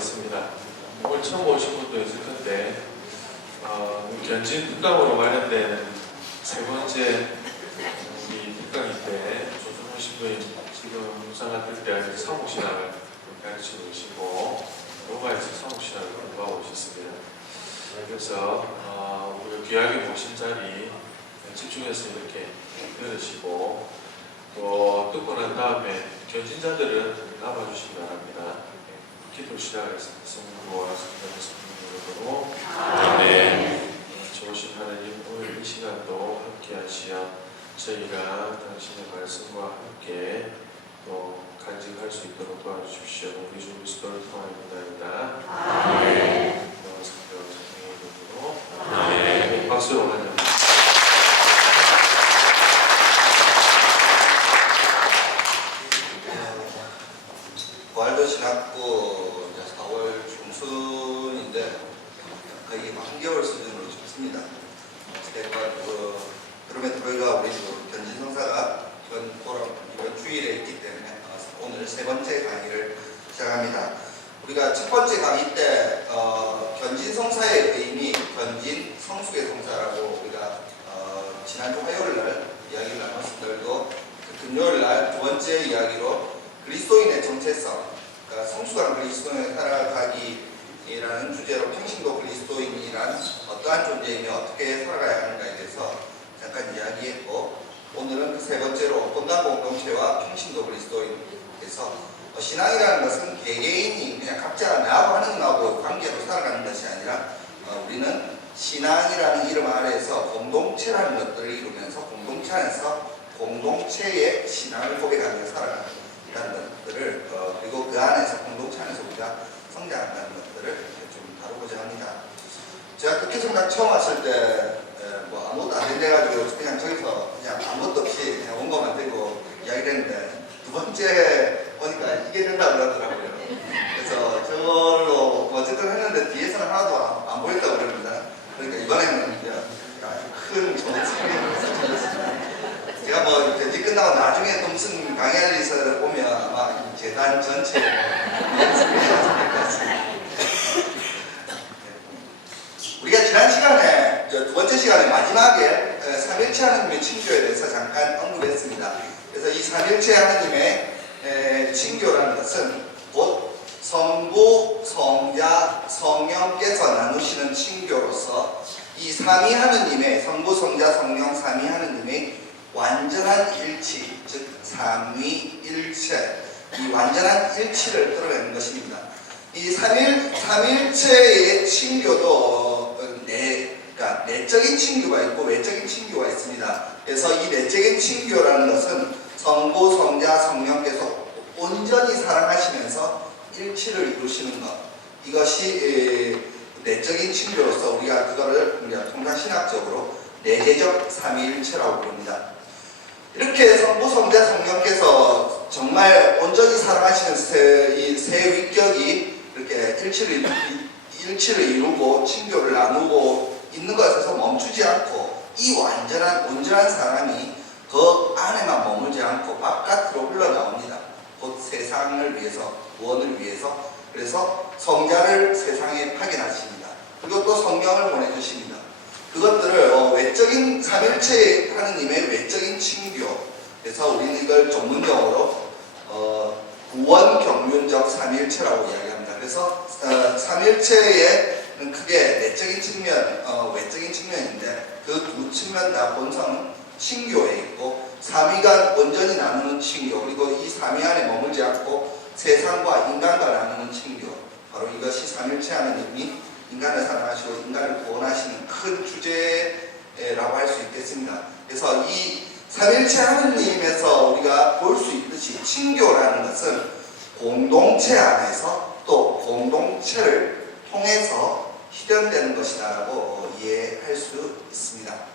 하겠습니다. 오늘 처음 오신 분도 있을 텐데 견진 특강으로 마련된 세 번째 우리 특강인데 조성훈 신부님 지금 부산학교대학교 사무신학을 가르치고 계시고 로마에서 사무신학을 공부하고 오셨습니다. 그래서 우리 귀하게 모신 자리 집중해서 이렇게 들으시고 또 듣고 난 다음에 견진자들은 남아주시기 바랍니다. 기도 시작하겠습니다. 성부와 성령의 성령으로 아멘. 좋으신 하나님, 오늘 이 시간도 함께 하시어 저희가 당신의 말씀과 함께 또 간직할 수 있도록 도와주십시오. 우리 주 그리스도를 통하여나이다. 아멘. 성령 성령의 이름으로 아멘. 박수로 환영합니다. 부활도신학부 4월 중순인데 거의 한겨울 수준으로 춥습니다. 그럼에도 불구하고 우리 견진성사가 이번 주일에 있기 때문에 오늘 세 번째 강의를 시작합니다. 우리가 첫 번째 강의 때 견진성사의 의미, 견진 성숙의 성사라고 우리가 지난주 화요일날 이야기를 나눴습니다. 그리고 금요일날 두 번째 이야기로 그리스도인의 정체성, 그러니까 성숙한 그리스도인을 살아가기라는 주제로 평신도 그리스도인이란 어떠한 존재이며 어떻게 살아가야 하는가에 대해서 잠깐 이야기했고, 오늘은 그 세 번째로 건강 공동체와 평신도 그리스도인에서 신앙이라는 것은 개개인이 그냥 각자 나하고 하는 것하고 관계로 살아가는 것이 아니라 우리는 신앙이라는 이름 아래에서 공동체라는 것들을 이루면서 공동체 안에서 공동체의 신앙을 고백하며 살아가는 것들을 그리고 그 안에서 공동체 안에서 우리가 성장한다는 것들을 좀 다루고자 합니다. 제가 특히 성당 처음 왔을 때 아무것도 안 된대가지고 그냥 저기서 그냥 아무것도 없이 그냥 원고만 들고 이야기를 했는데 두 번째 보니까 이게 된다고 그러더라고요. 그래서 저걸로 어쨌든 했는데 뒤에서는 하나도 안 보였다고 그럽니다. 그러니까 이번에는 큰 좋은 스크린을 설치했습니다. 제가 견지 끝나고 나중에 또 무슨 강의할 일이 있어 보면 아마 재단 전체 우리가 지난 시간에 두 번째 시간에 마지막에 삼일체 하나님의 칭교에 대해서 잠깐 언급했습니다. 그래서 이 삼일체 하나님의 칭교라는 것은 곧 성부, 성자, 성령께서 나누시는 칭교로서 이 삼위 하느님의 성부, 성자, 성령 삼위 하느님의 완전한 일치, 즉 삼위일체, 이 완전한 일치를 드러내는 것입니다. 이 삼일체의 칭교도 그러니까 내적인 칭교가 있고 외적인 칭교가 있습니다. 그래서 이 내적인 칭교라는 것은 성부, 성자, 성령께서 온전히 사랑하시면서 일치를 이루시는 것, 이것이 내적인 칭교로서 우리가 그거를 통상신학적으로 내재적 삼위일체라고 부릅니다. 이렇게 성부, 성자, 성령께서 정말 온전히 사랑하시는 이 세 위격이 이렇게 일치를 이루고 칭교를 나누고 있는 것에서 멈추지 않고 이 온전한 사랑이 그 안에만 머물지 않고 바깥으로 흘러나옵니다. 곧 세상을 위해서, 구원을 위해서. 그래서 성자를 세상에 파견하십니다. 그리고 또 성령을 보내주십니다. 그것들을 외적인 삼일체 하느님의 외적인 칭교, 그래서 우리는 이걸 전문용어로 구원경륜적 삼일체라고 이야기합니다. 그래서 삼일체에는 크게 내적인 측면, 외적인 측면인데 그 두 측면 다 본성은 칭교에 있고, 삼위가 온전히 나누는 칭교, 그리고 이 삼위 안에 머물지 않고 세상과 인간과 나누는 칭교, 바로 이것이 삼일체 하느님이 인간을 사랑하시고 인간을 구원하시는 큰 주제라고 할 수 있겠습니다. 그래서 이 삼일체 하느님에서 우리가 볼 수 있듯이 칭교라는 것은 공동체 안에서 또 공동체를 통해서 실현되는 것이다라고 이해할 수 있습니다.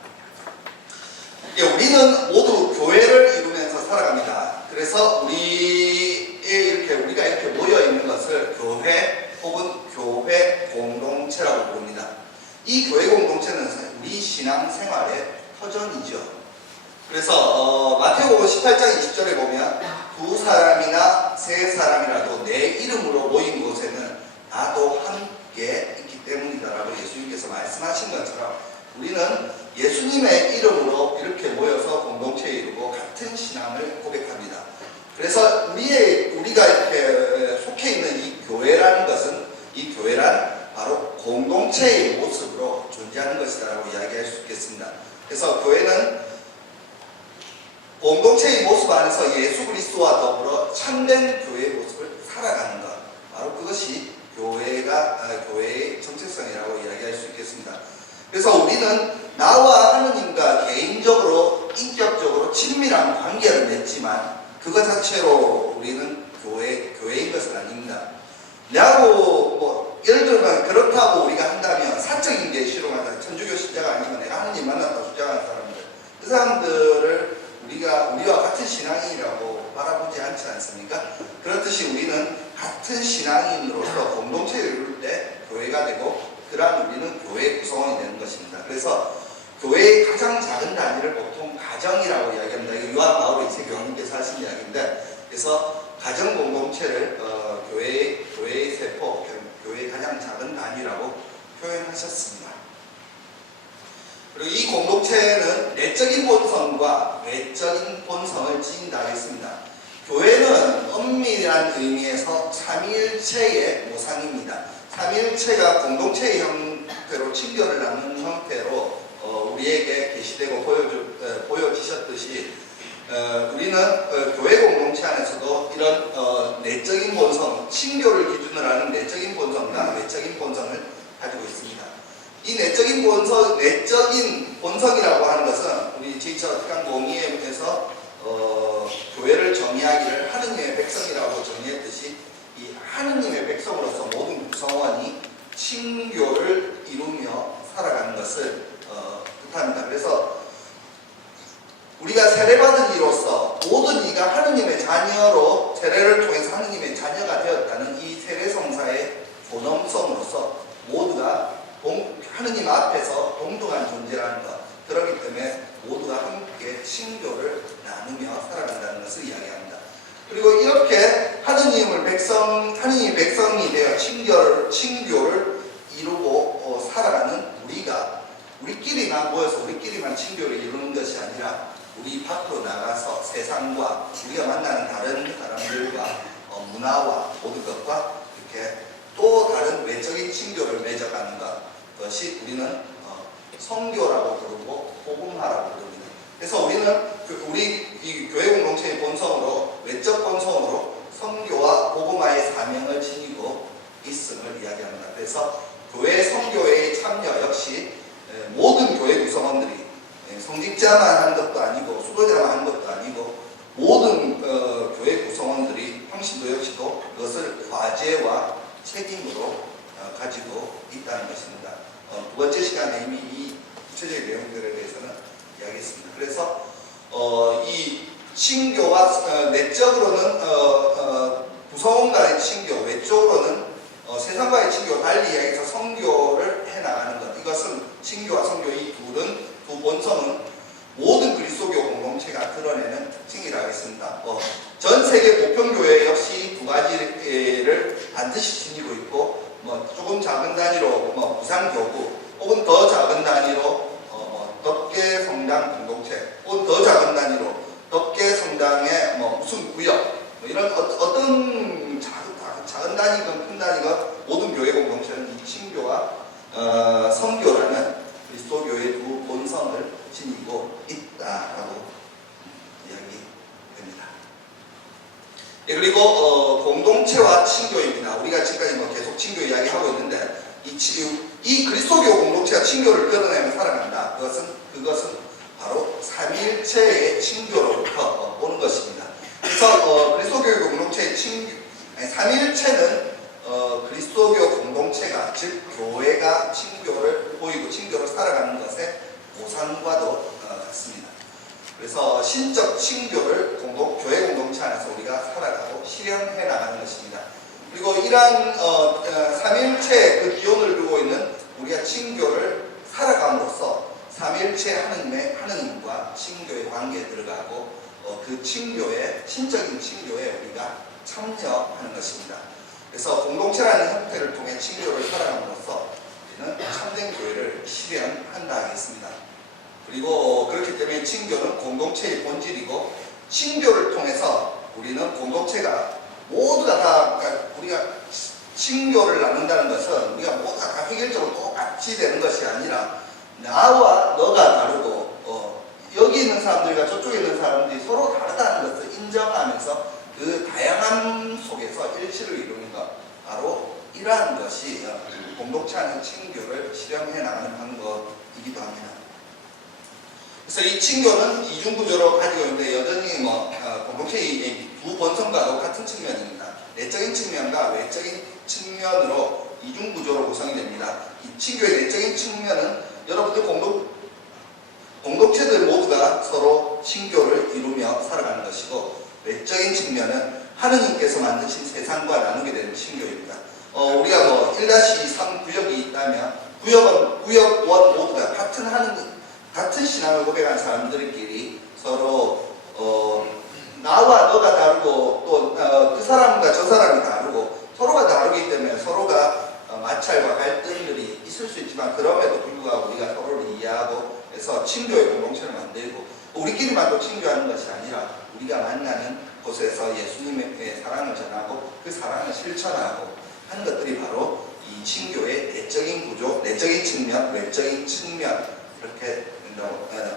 우리는 모두 교회를 이루면서 살아갑니다. 그래서 우리가 이렇게 모여 있는 것을 교회 혹은 교회 공동체라고 부릅니다. 이 교회 공동체는 우리 신앙생활의 터전이죠. 그래서 마태복음 18장 20절에 보면 두 사람이나 세 사람이라도 내 이름으로 모인 곳에는 나도 함께 있기 때문이다라고 예수님께서 말씀하신 것처럼 우리는 예수님의 이름으로 이렇게 모여서 공동체에 이루고 같은 신앙을 고백합니다. 그래서 우리가 이렇게 속해 있는 이 교회라는 것은, 이 교회란 바로 공동체의 모습으로 존재하는 것이다라고 이야기할 수 있겠습니다. 그래서 교회는 공동체의 모습 안에서 예수 그리스도와 더불어 참된 교회의 모습을 살아가는 것, 바로 그것이 교회의 정체성이라고 이야기할 수 있겠습니다. 그래서 우리는 나와 하느님과 개인적으로 인격적으로 친밀한 관계를 맺지만 그것 자체로 우리는 교회인 것은 아닙니다. 예를 들면 그렇다고 우리가 한다면 사적인 게 실용하다. 천주교 신자가 아니고 내가 하느님 만났다고 주장하는 사람들, 그 사람들을 우리와 같은 신앙인이라고 바라보지 않지 않습니까? 그렇듯이 우리는 같은 신앙인으로서 공동체를 이룰 때 교회가 되고, 그러한 우리는 교회의 구성원이 되는 것입니다. 그래서 교회의 가장 작은 단위를 보통 가정이라고 이야기합니다. 이거 요한 바오로 2세 교황님께서 하신 이야기인데, 그래서 가정 공동체를 교회의 세포, 교회의 가장 작은 단위라고 표현하셨습니다. 그리고 이 공동체는 내적인 본성과 외적인 본성을 지닌다 했습니다. 교회는 엄밀한 의미에서 삼위일체의 모상입니다. 삼위일체가 공동체의 형태로 친교를 나누는 형태로 우리에게 계시되고 보여지셨듯이 우리는 교회 공동체 안에서도 이런 내적인 본성, 친교를 기준으로 하는 내적인 본성과 외적인 본성을 가지고 있습니다. 이 내적인 본성이라고 하는 것은 우리 제2차 특강 공의회에서 교회를 정의하기를 하느님의 백성이라고 정의했듯이, 이 하느님의 백성으로서 모든 구성원이 친교를 이루며 살아가는 것을 뜻합니다. 그래서 우리가 세례받은 이로써 모든 이가 하느님의 자녀로 세례를 통해서 하느님의 자녀가 되었다는 이 세례성사의 본엄성으로서 모두가 하느님 앞에서 동등한 존재라는 것, 그렇기 때문에 모두가 함께 친교를 나누며 살아간다는 것을 이야기합니다. 그리고 이렇게 하느님이 백성이 되어 친교를 이루고 살아가는 우리끼리만 모여서 우리끼리만 친교를 이루는 것이 아니라 우리 밖으로 나가서 세상과 우리가 만나는 다른 사람들과 문화와 모든 것과 이렇게 또 다른 외적인 친교를 맺어가는 것이 우리는 성교라고 부르고 복음화라고 부릅니다. 그래서 우리는 우리 이 교회 공동체의 본성으로, 외적 본성으로 성교와 복음화의 사명을 지니고 있음을 이야기합니다. 그래서 교회 성교회의 참여 역시 모든 교회 구성원들이 성직자만 한 것도 아니고 수도자만 한 것도 아니고 모든 교회 구성원들이 평신도 역시도 그것을 과제와 책임으로 가지고 있다는 것입니다. 두 번째 시간에 이미 이 구체적인 내용들에 대해서는 이야기했습니다. 그래서 이 친교와 내적으로는 구성원 간의 친교, 외적으로는 세상과의 친교, 달리 이야기해서 성교를 해나가는 것, 이것은 친교와 성교 이 두 본성은 모든 그리스도교 공동체가 드러내는 특징이라고 했습니다. 전 세계 보편교회 역시 두 가지를 반드시 지니고 있고, 조금 작은 단위로 부산교구, 혹은 더 작은 단위로 덕계 성당 공동체, 혹은 더 작은 단위로 덕계 성당의 무슨 구역, 이런 어떤 작은 단위건 큰 단위건 모든 교회 공동체는 이 친교와 성교라는 그리스도교의 두 본성을 지니고 있다라고 이야기됩니다. 그리고 공동체와 친교입니다. 우리가 지금까지 계속 친교 이야기하고 있는데 이 그리스도교 공동체가 친교를 드러내며 살아간다. 그것은 바로 삼위일체의 친교로부터 오는 것입니다. 그래서 그리스도교 공동체의 삼위일체는 그리스도교 공동체가, 즉 교회가 친교를 보이고 친교를 살아가는 것의 모상과도 같습니다. 그래서 신적 친교를 교회 공동체 안에서 우리가 살아가고 실현해 나가는 것입니다. 그리고 이러한 삼위일체의 그 기원을 두고 있는 우리가 친교를 살아감으로써 삼위일체 하느님과 친교의 관계에 들어가고 그 친교의 신적인 친교에 우리가 참여하는 것입니다. 그래서 공동체라는 형태를 통해 친교를 살아감으로써 우리는 참된 교회를 실현한다 하겠습니다. 그리고 그렇기 때문에 친교는 공동체의 본질이고, 친교를 통해서 우리는 공동체가 모두가 다, 그러니까 우리가 친교를 나눈다는 것은 우리가 모두가 다 획일적으로 똑같이 되는 것이 아니라 나와 너가 다르고 여기 있는 사람들과 저쪽에 있는 사람들이 서로 다르다는 것을 인정하면서 그 다양함 속에서 일치를 이루는 것, 바로 이러한 것이 공동체 안의 친교를 실현해 나가는 방법이기도 합니다. 그래서 이 친교는 이중구조로 가지고 있는데 여전히 공동체의 두 본성과도 같은 측면입니다. 내적인 측면과 외적인 측면으로 이중구조로 구성이 됩니다. 이 친교의 내적인 측면은 여러분들 공동체들 모두가 서로 친교를 이루며 살아가는 것이고, 외적인 측면은 하느님께서 만드신 세상과 나누게 되는 친교입니다. 우리가 1-3 구역이 있다면 구역 1 모두가 같은 신앙을 고백한 사람들끼리 서로 나와 너가 다르고 또 그 사람과 저 사람이 다르고 서로가 다르기 때문에 서로가 마찰과 갈등들이 있을 수 있지만, 그럼에도 불구하고 우리가 서로를 이해하고 해서 친교의 공동체를 만들고, 우리끼리만 또 친교하는 것이 아니라 우리가 만나는 곳에서 예수님의 사랑을 전하고 그 사랑을 실천하고 하는 것들이 바로 이 친교의 내적인 구조, 내적인 측면, 외적인 측면,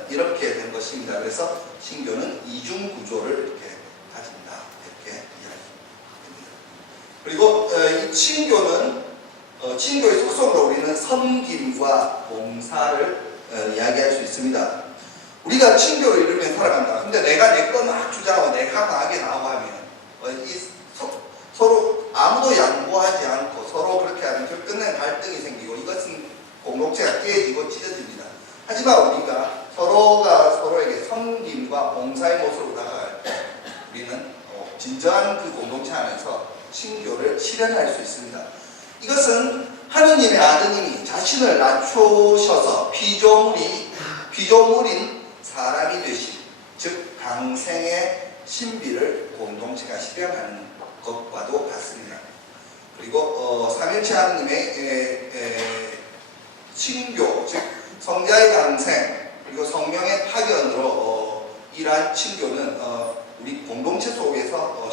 이렇게 된 것입니다. 그래서 친교는 이중 구조를 이렇게 가진다, 이렇게 이야기합니다. 그리고 이 친교는 친교의 속성으로 우리는 섬김과 봉사를 이야기할 수 있습니다. 우리가 친교를 이루면 살아간다. 근데 내가 내 거 막 주장하고 내가 강하게 나오고 하면 서로 아무도 양보하지 않고 서로 그렇게 하면 끝내 갈등이 생기고 이것은 공동체가 깨지고 찢어집니다. 하지만 우리가 서로가 서로에게 섬김과 봉사의 모습으로 다가갈 때 우리는 진정한 그 공동체 안에서 친교를 실현할 수 있습니다. 이것은 하느님의 아드님이 자신을 낮추셔서 피조물인 사람이 되신, 즉 강생의 신비를 공동체가 실현하는 것과도 같습니다. 그리고 삼일체 하느님의 친교, 즉 성자의 강생, 그리고 성령의 파견으로 이러한 친교는 우리 공동체 속에서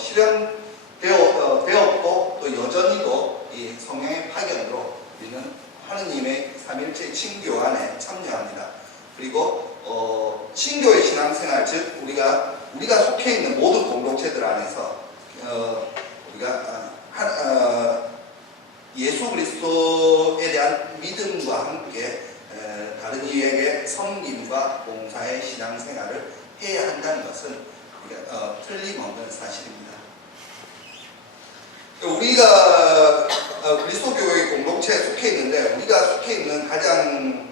되었고 또 여전히도 이 성령의 파견으로 우리는 하느님의 삼일체 친교 안에 참여합니다. 그리고 친교의 신앙생활, 즉 우리가 속해 있는 모든 공동체들 안에서 우리가 예수 그리스도에 대한 믿음과 함께 다른 이에게 섬김과 봉사의 신앙생활을 해야 한다는 것은 우리가 틀림없는 사실입니다. 우리가 그리스도교의 공동체에 속해 있는데, 우리가 속해 있는 가장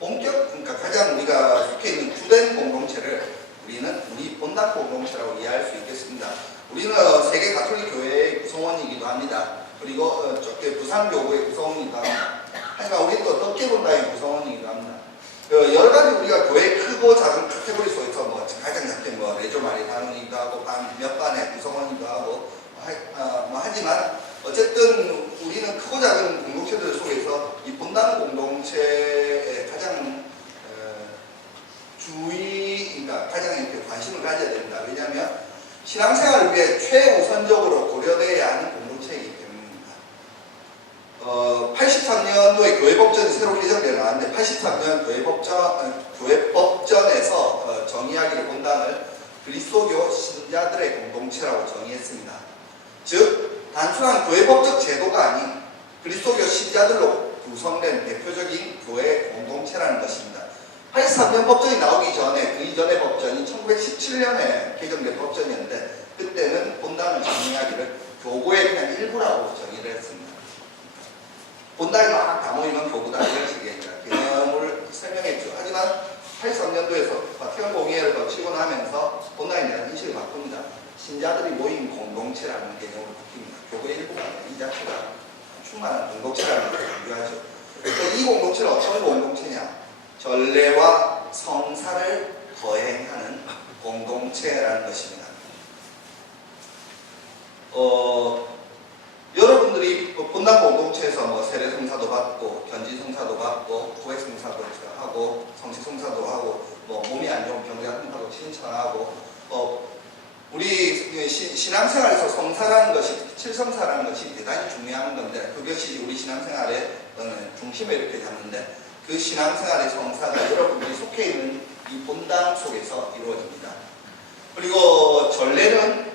그러니까 가장 우리가 속해 있는 주된 공동체를 우리는 우리 본당 공동체라고 이해할 수 있겠습니다. 우리는 세계 가톨릭 교회의 구성원이기도 합니다. 그리고 부산교구의 구성원이기도 합니다. 하지만 우리는 또 떡계본당의 구성원이기도 합니다. 여러 가지 우리가 교회 크고 작은 카테고리 속에서 가장 작게 레조마리 단원이기도 하고 몇 반의 구성원이기도 하고 하지만 어쨌든 우리는 크고 작은 공동체들 속에서 이 본당 공동체에 가장 그러니까 가장 이렇게 관심을 가져야 됩니다. 왜냐하면 신앙생활을 위해 최우선적으로 고려되어야 하는 공동체이기 때문입니다. 83년도에 교회법전이 새로 개정되어 나왔는데 83년 교회법전에서 정의하기를 본당을 그리스도교 신자들의 공동체라고 정의했습니다. 즉 단순한 교회법적 제도가 아닌 그리스도교 신자들로 구성된 대표적인 교회 공동체라는 것입니다. 83년 법전이 나오기 전에, 그 이전의 법전이 1917년에 개정된 법전이었는데, 그때는 본당을 정의하기를 교구의 그냥 일부라고 정의를 했습니다. 본당이 막 다 모이면 교구다, 이런 식의 개념을 설명했죠. 하지만 83년도에서 바티칸 공의회를 거치고 나면서 본당에 대한 인식을 바꿉니다. 신자들이 모인 공동체라는 개념으로 바뀝니다. 교구의 일부가 아니라 이 자체가 충만한 공동체라는 것을 강조하죠. 이 공동체는 어떤 공동체냐? 전례와 성사를 거행하는 공동체라는 것입니다. 본당 공동체에서 뭐 세례 성사도 받고 견진 성사도 받고 고백 성사도 하고 성식 성사도 하고 뭐 몸이 안 좋은 병자하고 신청하고 우리 신앙생활에서 성사라는 것이 칠성사라는 것이 대단히 중요한 건데 그것이 우리 신앙생활의 중심에 이렇게 잡는데 그 신앙생활의 성사가 여러분들이 속해 있는 이 본당 속에서 이루어집니다. 그리고 전례는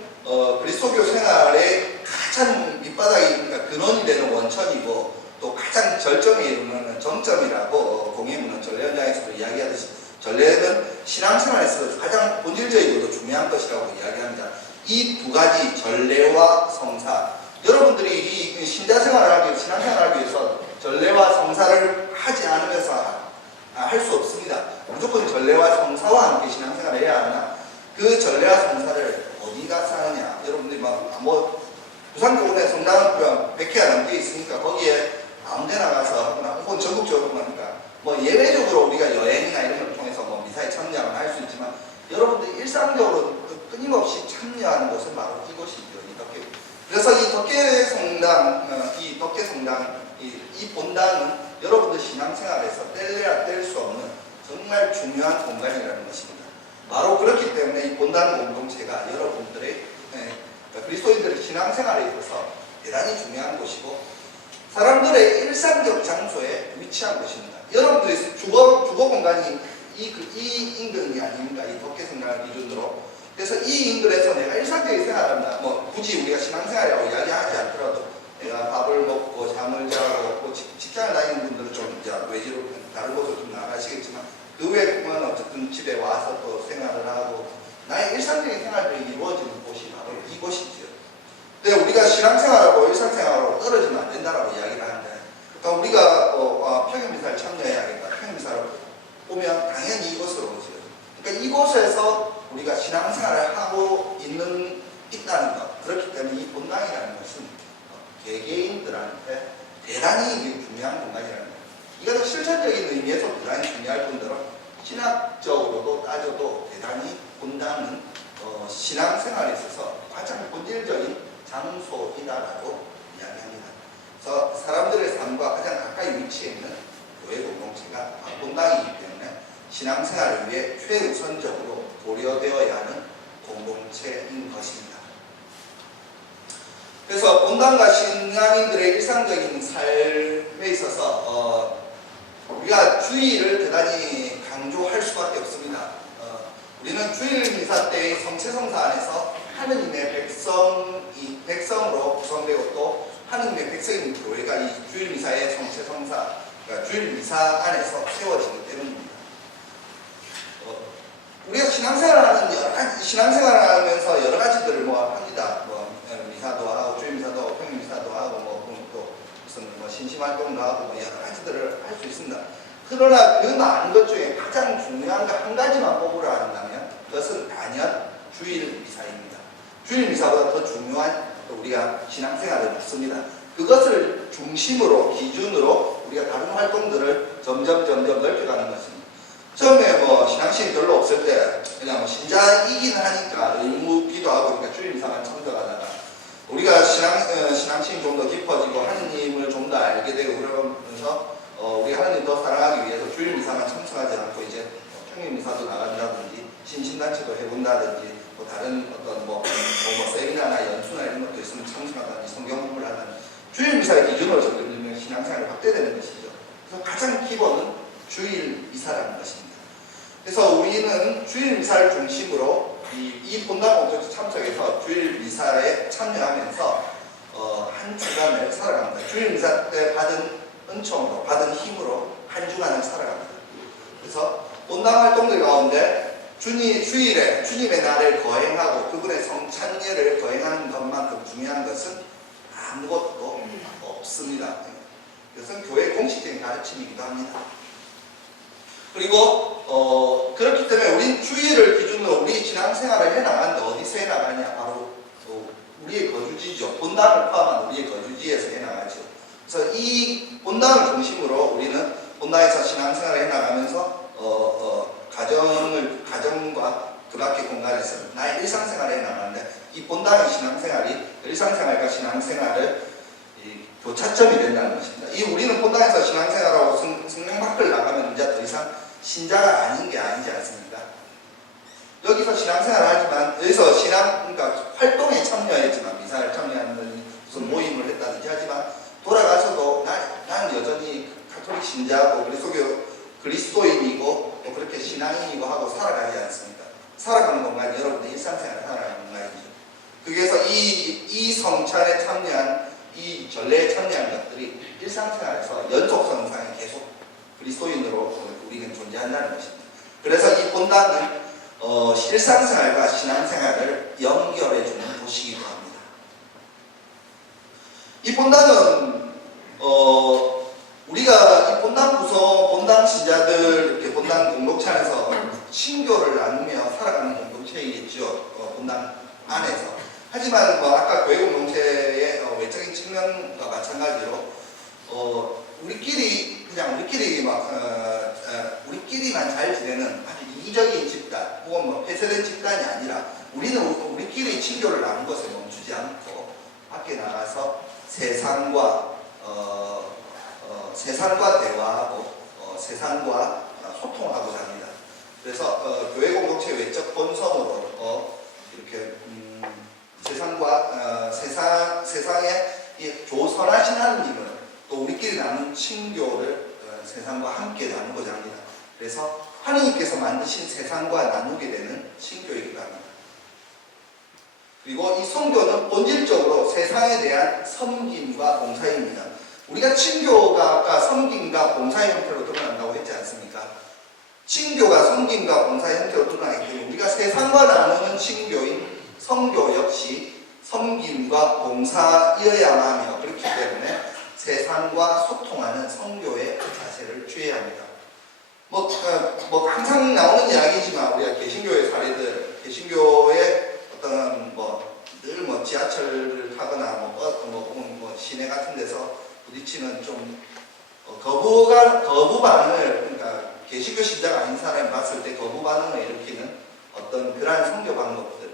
그리스도교 생활의 가장 밑바닥이 그러니까 근원이 되는 원천이고 또 가장 절정에 이르는 정점이라고 공예문은 전례 현장에서도 이야기하듯이 전례는 신앙생활에서 가장 본질적이고도 중요한 것이라고 이야기합니다. 이 두 가지 전례와 성사 여러분들이 이 신자생활을 하기 위해 신앙생활을 하기 위해서 전례와 성사를 하지 않으면서 할 수 없습니다. 무조건 전례와 성사와 함께 신앙생활을 해야 하나 그 전례와 성사를 어디 가서 하느냐 여러분들이 부산교원에 성당은 100개가 넘게 있으니까 거기에 아무데나 가서 혹은 전국적으로 하니까 예외적으로 우리가 여행이나 이런 걸 통해서 미사에 참여를 할 수 있지만 여러분들이 일상적으로 끊임없이 참여하는 곳은 바로 이곳이죠. 이 덕계. 그래서 이 덕계 성당, 이 본당은 여러분들 신앙생활에서 뗄래야 뗄 수 없는 정말 중요한 공간이라는 것입니다. 바로 그렇기 때문에 이 본당 공동체가 여러분들의 그리스도인들의 신앙생활에 있어서 대단히 중요한 곳이고 사람들의 일상적 장소에 위치한 곳입니다. 여러분들의 주거 공간이 이 인근이 아닙니까? 이 덕계성당을 기준으로. 그래서 이 인근에서 내가 일상적인 생활한다. 굳이 우리가 신앙생활이라고 이야기하지 않더라도 내가 밥을 먹고 잠을 자고 직장을 다니는 분들은 좀 이제 외지로 다른 곳으로 좀 나가시겠지만 그 외에 보면 어쨌든 집에 와서 또 생활을 하고 나의 일상적인 생활들이 이루어지는 곳이 바로 이곳이죠. 근데 우리가 신앙생활하고 일상생활하고 떨어지면 안 된다라고 이야기를 하는데 그러니까 우리가 평일미사를 참여해야겠다. 평일미사를 오면 당연히 이곳으로 오죠. 그러니까 이곳에서 우리가 신앙생활을 하고 있다는 것 그렇기 때문에 이 본당이라는 것은 개개인들한테 대단히 중요한 공간이라는 것 이것은 실천적인 의미에서 대단히 중요할 뿐더러 신학적으로도 따져도 대단히 본당은 신앙생활에 있어서 가장 본질적인 장소이다라고 이야기합니다. 그래서 사람들의 삶과 가장 가까이 위치해 있는 교회 공동체가 본당이기 때문에 신앙생활을 위해 최우선적으로 고려되어야 하는 공동체인 것입니다. 그래서 본당과 신앙인들의 일상적인 삶에 있어서 우리가 주의를 대단히 강조할 수밖에 없습니다. 우리는 주일 미사 때의 성체성사 안에서 하느님의 백성으로 구성되고 또 하느님의 백성인 교회가 이 주일 미사의 성체성사, 그러니까 주일 미사 안에서 세워지기 때문입니다. 우리가 신앙생활하면서 여러 가지들을 합니다. 미사도 하고 주일 미사도 하고 평일 미사도 하고 또 무슨 신심 활동도 하고 여러 가지들을 할 수 있습니다. 그러나 그 많은 것 중에 가장 중요한 거 한 가지만 뽑으라 한다면 그것은 단연 주일 미사입니다. 주일 미사보다 더 중요한 우리가 신앙생활은 없습니다. 그것을 중심으로 기준으로 우리가 다른 활동들을 점점 넓혀가는 것입니다. 처음에 신앙심이 별로 없을 때 그냥 신자이긴 하니까 의무 기도하고 그러니까 주일 미사만 참석하다가 우리가 신앙심이 좀 더 깊어지고 하느님을 좀 더 알게 되고 그러면서 우리 하느님 더 사랑하기 위해서 주일 미사만 참석하지 않고 이제 평일 미사도 나간다든지 신신단체도 해본다든지 다른 어떤 세미나나 연수나 이런 것도 있으면 참석하다든지 성경 공부를 하다든지 주일 미사의 기준으로 접근하면 신앙생활이 확대되는 것이죠. 그래서 가장 기본은 주일 미사라는 것입니다. 그래서 우리는 주일 미사를 중심으로 이 본당 공동체 참석해서 주일 미사에 참여하면서 한 주간을 살아갑니다. 주일 미사 때 받은 은총으로 받은 힘으로 한 주간을 살아갑니다. 그래서 본당 활동들 가운데 주일에 주님의 날을 거행하고 그분의 성찬예를 거행하는 것만큼 중요한 것은 아무것도 없습니다. 이것은 교회의 공식적인 가르침이기도 합니다. 그리고 그렇기 때문에 우리 주일을 기준으로 우리 신앙생활을 해나가는데 어디서 해나가냐 바로 우리의 거주지죠. 본당을 포함한 우리의 거주지에서 해나가죠. 그래서 이 본당을 중심으로 우리는 본당에서 신앙생활을 해나가면서 가정과 그 밖의 공간에서 나의 일상생활을 해나가는데 이 본당의 신앙생활이 일상생활과 신앙생활을 이 교차점이 된다는 것입니다. 이 우리는 본당에서 신앙생활하고 성령 밖을 나가면 이제 더 이상 신자가 아닌 게 아니지 않습니까? 여기서 신앙생활을 하지만 여기서 그러니까 활동에 참여했지만 미사를 참여하는 무슨 모임을 했다든지 하지만 돌아가서도 나는 여전히 가톨릭 신자고 그리스도인이고 또 그렇게 신앙인이고 하고 살아가지 않습니다. 살아가는 공간이 여러분의 일상생활을 살아가는 공간이죠. 그래서 이 성찬에 참여한 이 전례에 참여한 것들이 일상생활에서 연속성상에 계속 그리스도인으로 우리는 존재한다는 것입니다. 그래서 이 본당은 일상생활과 신앙생활을 연결해주는 도시이기도 합니다. 이 본당은 우리가 이 본당 구성, 본당 신자들 이렇게 본당 공동체 안에서 신교를 나누며 살아가는 공동체이겠죠. 본당 안에서. 하지만 아까 교회 공동체의 외적인 측면과 마찬가지로 우리끼리만 잘 지내는 아주 이기적인 집단 혹은 폐쇄된 집단이 아니라 우리는 우리끼리 친교를 나눈 것에 멈추지 않고 밖에 나가서 세상과 대화하고 세상과 소통하고자 합니다. 그래서 교회 공동체 외적 본성으로 이렇게 세상에 조선하신 하느님을 또 우리끼리 나눈 친교를 세상과 함께 나누고자 합니다. 그래서 하느님께서 만드신 세상과 나누게 되는 친교이기도 합니다. 그리고 이 선교는 본질적으로 세상에 대한 섬김과 봉사입니다. 우리가 친교가 아까 섬김과 봉사의 형태로 드러난다고 했지 않습니까? 친교가 섬김과 봉사의 형태로 드러나기 때문에 우리가 세상과 나누는 친교인 선교 역시 섬김과 봉사이어야만 하며 그렇기 때문에 세상과 소통하는 선교의 자세를 취해야 합니다. 항상 나오는 이야기지만 우리가 개신교의 사례들, 개신교의 어떤 늘 지하철을 타거나 시내 같은 데서 부딪히는 좀 거부 반응을 그러니까 개신교 신자가 아닌 사람이 봤을 때 거부 반응을 일으키는 어떤 그러한 선교 방법들,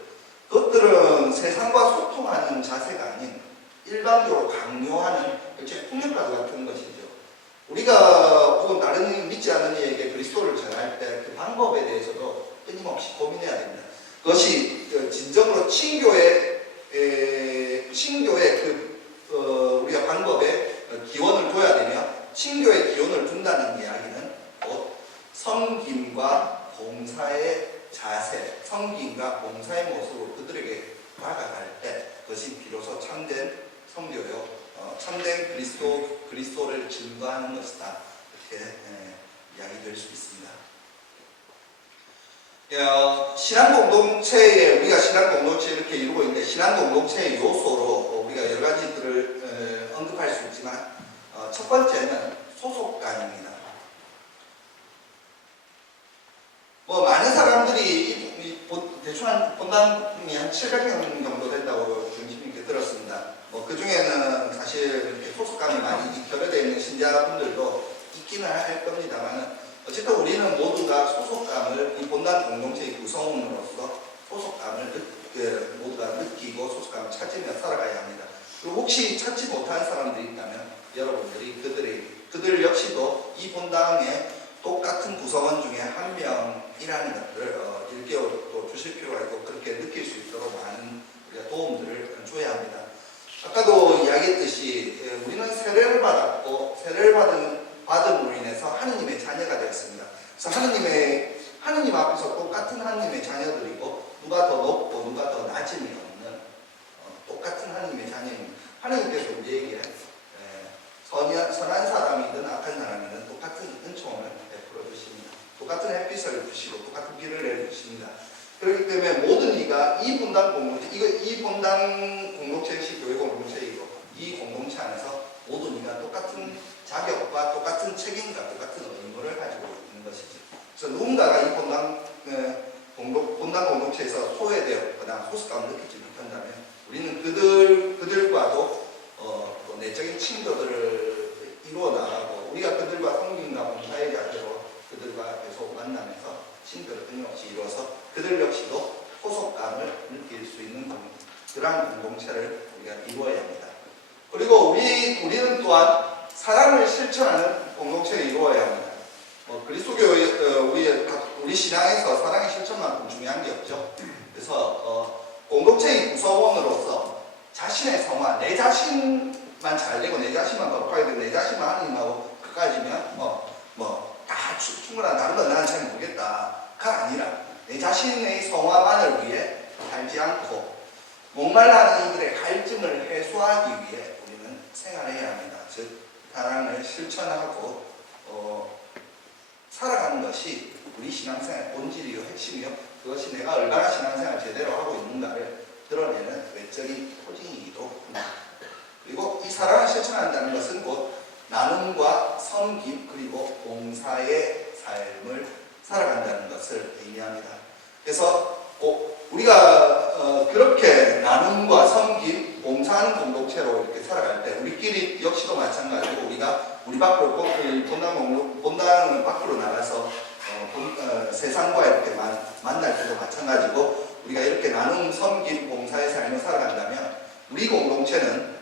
그것들은 세상과 소통하는 자세가 아닌 일반적으로 강요하는 일종의 폭력과도 같은 것이죠. 우리가 혹은 다른 믿지 않는 이에게 그리스도를 전할 때 그 방법에 대해서도 끊임없이 고민해야 됩니다. 그것이 진정으로 친교의 우리가 방법에 기원을 둬야 되며 친교의 기원을 둔다는 이야기는 곧 섬김과 봉사의 자세, 섬김과 봉사의 모습으로 그들에게 다가갈 때 그것이 비로소 참된 선교요, 참된 그리스도를 증거하는 것이다. 이렇게 이야기될 수 있습니다. 우리가 신앙 공동체 이렇게 이루고 있는데 신앙 공동체의 요소로 우리가 여러 가지들을 언급할 수 있지만 첫 번째는 소속감입니다. 많은 사람들이 대충 본당이 한 700명 정도 된다고 중심있게 들었습니다. 그 중에는 사실 이렇게 소속감이 많이 결여되어 있는 신자분들도 있기는 할 겁니다만 어쨌든 우리는 모두가 소속감을 이 본당 공동체의 구성원으로서 소속감을 모두가 느끼고 소속감을 찾으며 살아가야 합니다. 그리고 혹시 찾지 못한 사람들이 있다면 여러분들이 그들 역시도 이 본당에 똑같은 구성원 중에 한 명이라는 것들을 일깨워 또 주실 필요가 있고 그렇게 느낄 수 있도록 많은 우리가 도움들을 줘야 합니다. 아까도 이야기했듯이 우리는 세례를 받았고 세례를 받음으로 인해서 하느님의 자녀가 되었습니다. 그래서 하느님 앞에서 똑같은 하느님의 자녀들이고 누가 더 높고 누가 더 낮음이 없는 똑같은 하느님의 자녀입니다. 하느님께서 우리에게 선한 사람이든 악한 사람이든 똑같은 은총을 베풀어 주십니다. 똑같은 햇빛을 주시고 똑같은 비를 내주십니다. 그렇기 때문에 모든 이가 이 본당 공동체 역시 교회 공동체이고 이 공동체 안에서 모든 이가 똑같은 자격과 똑같은 책임과 똑같은 의무를 가지고 있는 것이죠. 그래서 누군가가 이 본당 공동체에서 소외되었거나 소속감을 느끼지 못한다면 우리는 그들과도 또 내적인 친교들을 이루어 나가고 우리가 그들과 성김과 봉사의 자세로 그들과 계속 만나면서 친교를 끊임없이 이루어서 그들 역시도 소속감을 느낄 수 있는 그러한 공동체를 우리가 이루어야 합니다. 그리고 우리는 또한 사랑을 실천하는 공동체를 이루어야 합니다. 그리스도교 우리 신앙에서 사랑의 실천만큼 중요한 게 없죠. 그래서 공동체의 구성원으로서 자신의 성화, 내 자신만 잘 되고 내 자신만 거룩하게 되고 내 자신만 하나님하고 그까지면 다 충분한 다른 건 나는 잘 모르겠다가 아니라 내 자신의 성화만을 위해 살지 않고 목말라하는 이들의 갈증을 해소하기 위해 우리는 생활해야 합니다. 즉 사랑을 실천하고 살아가는 것이 우리 신앙생활의 본질이요 핵심이요 그것이 내가 얼마나 신앙생활을 제대로 하고 있는가를 드러내는 외적인 토징이기도 합니다. 그리고 이 사랑을 실천한다는 것은 곧 나눔과 섬김 그리고 봉사의 삶을 살아간다는 것을 의미합니다. 그래서 우리가 그렇게 나눔과 섬김, 봉사하는 공동체로 이렇게 살아갈 때 우리끼리 역시도 마찬가지고 우리가 우리 밖으로 본당을 밖으로 나가서 세상과 이렇게 만날 때도 마찬가지고 우리가 이렇게 나눔, 섬김, 봉사의 삶을 살아간다면 우리 공동체는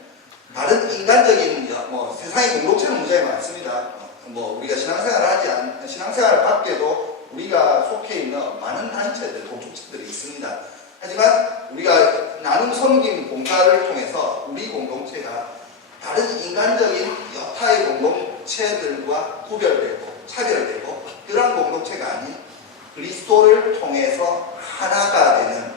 다른 인간적인 세상의 공동체는 무지하게 많습니다. 우리가 신앙생활 밖에도 우리가 속해 있는 많은 단체들, 공동체들이 있습니다. 하지만 우리가 나눔, 섬김, 봉사를 통해서 우리 공동체가 다른 인간적인 여타의 공동체들과 구별되고 차별되고 그런 공동체가 아닌 그리스도를 통해서 하나가 되는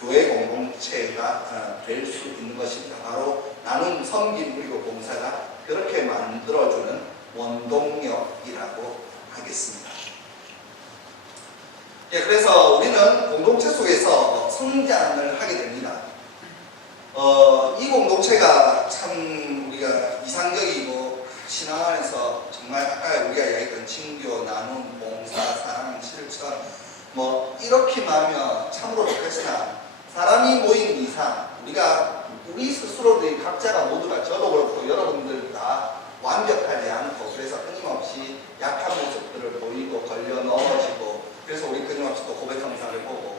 교회 공동체가 될 수 있는 것입니다. 바로 나눔, 섬김 그리고 봉사가 그렇게 만들어주는 원동력이라고 하겠습니다. 그래서 우리는 공동체 속에서 성장을 하게 됩니다. 이 공동체가 참 우리가 이상적이고 신앙 안에서 정말 아까 우리가 이야기했던 친교, 나눔, 봉사, 사랑, 실천 이렇게만 하면 참으로 좋겠으나 사람이 모이는 이상 우리 스스로들이 각자가 모두가 저도 그렇고 여러분들 다 완벽하지 않고 그래서 끊임없이 약한 모습들을 보이고 걸려 넘어지고 그래서 우리 끊임없이 또 고백 성사를 보고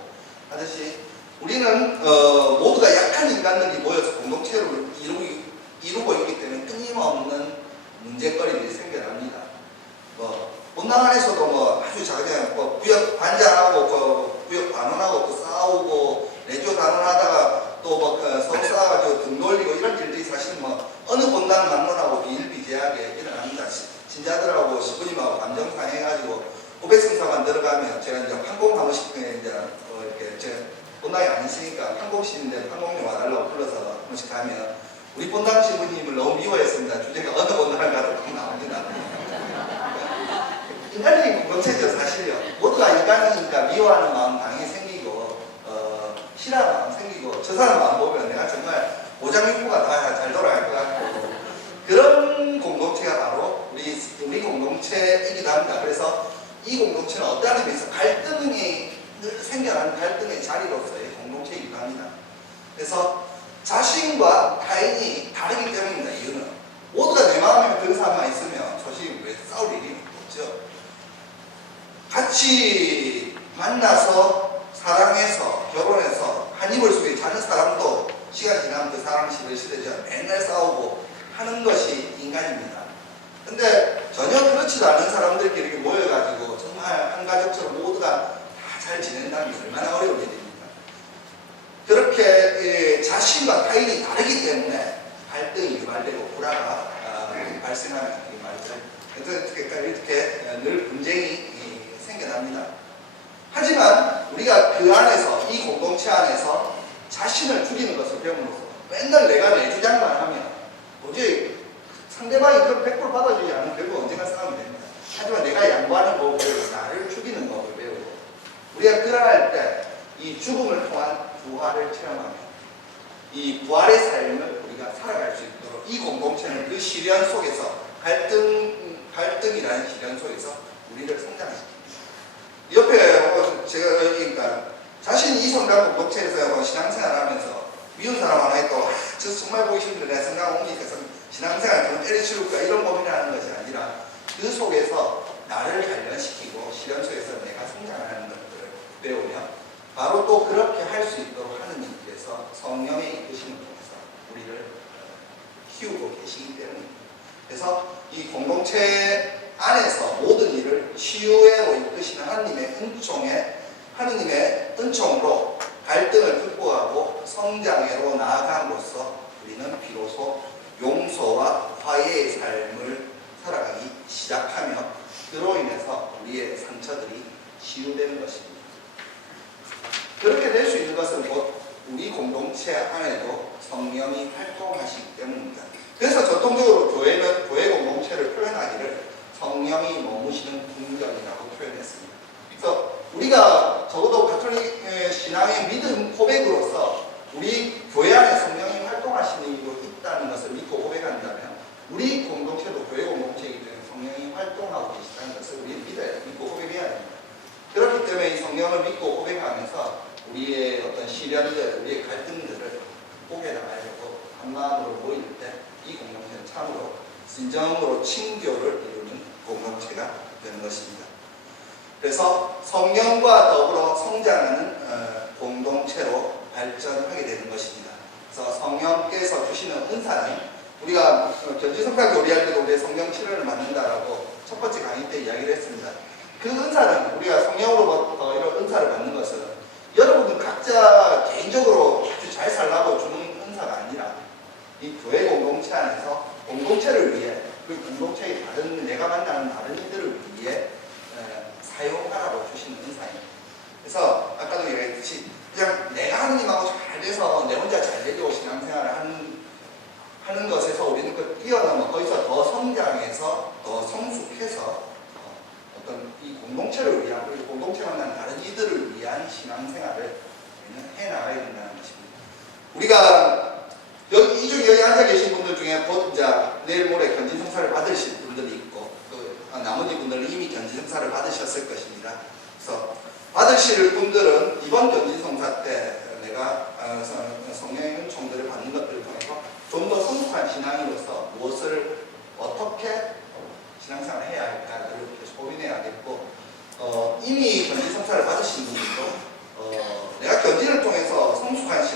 하듯이 우리는 모두가 약한 인간들이 모여서 공동체를 이루고 있기 때문에 끊임없는 문제거리들이 생겨납니다. 본당 안에서도 아주 작은 구역 반장하고 구역 반원하고 또 싸우고 내조 단원하다가 또 서로 싸워가지고 등 돌리고 이런 일들이 사실 어느 본당 막론하고 비일비재하게 일어납니다. 신자들하고 시부님하고 감정 상해가지고 고백성사만 들어가면 제가 이제 판공 한 번씩 이렇게 제 본당이 아니시니까 판공시인데 판공님 와달라고 불러서 한 번씩 가면 우리 본당 시부님을 너무 미워했습니다. 주제가 어느 본당을 가도 꼭 나옵니다. 인간적인 공동체죠 사실요. 모두가 인간이니까 미워하는 마음 당연히 생기고 싫어하는 마음 생기고 저 사람만 보면 내가 정말 오장육부가 다 잘 돌아갈 것 같고 그런 공동체가 바로 우리 공동체이기도 합니다. 그래서 이 공동체는 어떤 의미에서 갈등이 늘 생겨나는 갈등의 자리로서의 공동체이기도 합니다. 그래서 자신과 타인이 다르기 때문입니다. 이유는 모두가 내 마음에 드는 사람만 있으면 솔직히 왜 싸울 일이 없죠. 같이 만나서 사랑해서 결혼해서 한 이불 속에 자는 사람도 시간이 지나면 그 사랑이 시들시들죠. 맨날 싸우고 하는 것이 인간입니다. 근데 전혀 그렇지도 않은 사람들끼리 이렇게 모여가지고 정말 한 가족처럼 모두가 다 잘 지낸다는 게 얼마나 어려운 일입니까? 그렇게 자신과 타인이 다르기 때문에 갈등이 유발되고 불화가 발생하는 이 말이죠. 이렇게 늘 분쟁이 생겨납니다. 하지만 우리가 그 안에서 이 공동체 안에서 자신을 죽이는 것을 배움으로써 맨날 내가 내 주장만 하면 도저히 상대방이 그런 100% 받아주지 않으면 결국 언젠가 싸움이 됩니다. 하지만 내가 양보하는 법을 배우고 나를 죽이는 법을 배우고 우리가 그러할 때 이 죽음을 통한 부활을 체험하며 이 부활의 삶을 우리가 살아갈 수 있도록 이 공동체는 그 시련 속에서 갈등이라는 시련 속에서 우리를 성장시킵니다. 옆에 제가 그러니까 자신 이 성장 공동체에서 신앙생활 하면서 미운 사람 하나 있고 저 정말 보기 힘들어 내 성장 옮기니까 신앙생활 좀 때려치울까 이런 고민을 하는 것이 아니라 그 속에서 나를 단련시키고 시련 속에서 내가 성장하는 것들을 배우며 바로 또 그렇게 할 수 있도록 하느님께서 성령의 이끄심을 통해서 우리를 키우고 계시기 때문입니다. 그래서 이 공동체 안에서 모든 일을 치유로 이끄시는 하느님의 은총으로 갈등을 극복하고 성장회로 나아감으로써 우리는 비로소 용서와 화해의 삶을 살아가기 시작하며 그로 인해서 우리의 상처들이 치유되는 것입니다. 그렇게 될 수 있는 것은 곧 우리 공동체 안에도 성령이 활동하시기 때문입니다. 그래서 전통적으로 교회는 교회 공동체를 표현하기를 성령이 머무시는 궁전이라고 표현했습니다. 그래서 우리가 적어도 가톨릭 신앙의 믿음 고백으로서 우리 교회 안에 성령이 활동하시는 일이 있다는 것을 믿고 고백한다면 우리 공동체도 교회 공동체이기 때문에 성령이 활동하고 계시다는 것을 우리는 믿고 고백해야 됩니다. 그렇기 때문에 이 성령을 믿고 고백하면서 우리의 어떤 시련들, 우리의 갈등들을 극복해 나가려고 한 마음으로 모일 때 이 공동체는 참으로 진정으로 친교를 이루는 공동체가 되는 것입니다. 그래서 성령과 더불어 성장하는 공동체로 발전하게 되는 것입니다. 그래서 성령께서 주시는 은사는 우리가 견지성사 교리할 때도 우리의 성령 치료를 받는다라고 첫 번째 강의 때 이야기를 했습니다. 그 은사는 우리가 성령으로부터 이런 은사를 받는 것은 여러분은 각자 개인적으로 아주 잘 살라고 주는 은사가 아니라 이 교회 공동체 안에서 공동체를 위해 그 공동체의 다른 내가 만나는 다른 이들을 위해 사용하라고 주시는 은사입니다. 그래서 아까도 얘기했듯이 그냥 내가 하느님하고 잘 돼서 내 혼자 잘 되고 신앙생활을 하는 것에서 우리는 그 뛰어넘어 거기서 더 성장해서 더 성숙해서 어떤 이 공동체를 위한 그리고 공동체 만나는 다른 이들을 위한 신앙생활을 우리는 해나가야 된다는 것입니다. 우리가 여기 앉아 계신 분들 중에 곧 이제 내일 모레 견지성사를 받으실 분들이 있고 또 나머지 분들은 이미 견지성사를 받으셨을 것입니다. 그래서 받으실 분들은 이번 견지성사 때 내가 성령의 은총들을 받는 것들을 통해서 좀 더 성숙한 신앙인으로서 무엇을 어떻게 신앙생활을 해야 할까를 계속 고민해야겠고 이미 견지성사를 받으신 분들도 내가 견지를 통해서 성숙한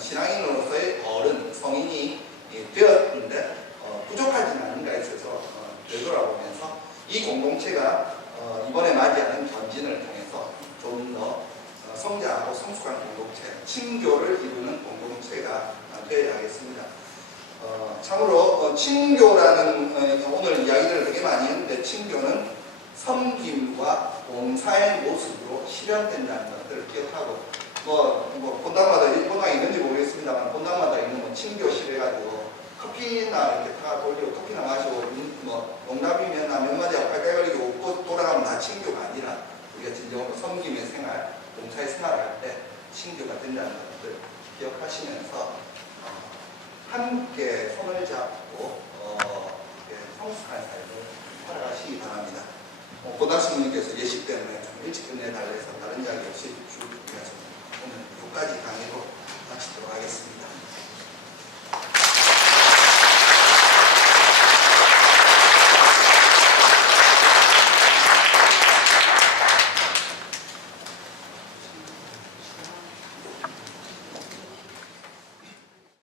신앙인으로서의 어른, 성인이 되었는데 부족하지는 않은가에 있어서 되돌아보면서 이 공동체가 이번에 맞이하는 견진을 통해서 좀 더 성장하고 성숙한 공동체, 친교를 이루는 공동체가 되어야 하겠습니다. 참으로 친교라는 오늘 이야기를 되게 많이 했는데 친교는 섬김과 봉사의 모습으로 실현된다는 것들을 기억하고 본당마다 본당에 있는지 모르겠습니다만 본당마다 있는 뭐 친교실 해가지고 커피나 이렇게 다 돌리고 커피나 마시고 농담이면 몇 마디 깔깔거리고 웃고 돌아가면 다 친교가 아니라 우리가 진정으로 섬김의 생활, 봉사의 생활을 할 때 친교가 된다는 것을 기억하시면서 함께 손을 잡고 성숙한 삶을 살아가시기 바랍니다. 고등학생님께서 예식 때문에 좀 일찍 끝내달라 해서 다른 이야기 없이 쭉 해서 오늘 6가지 강의로 마치도록 하겠습니다.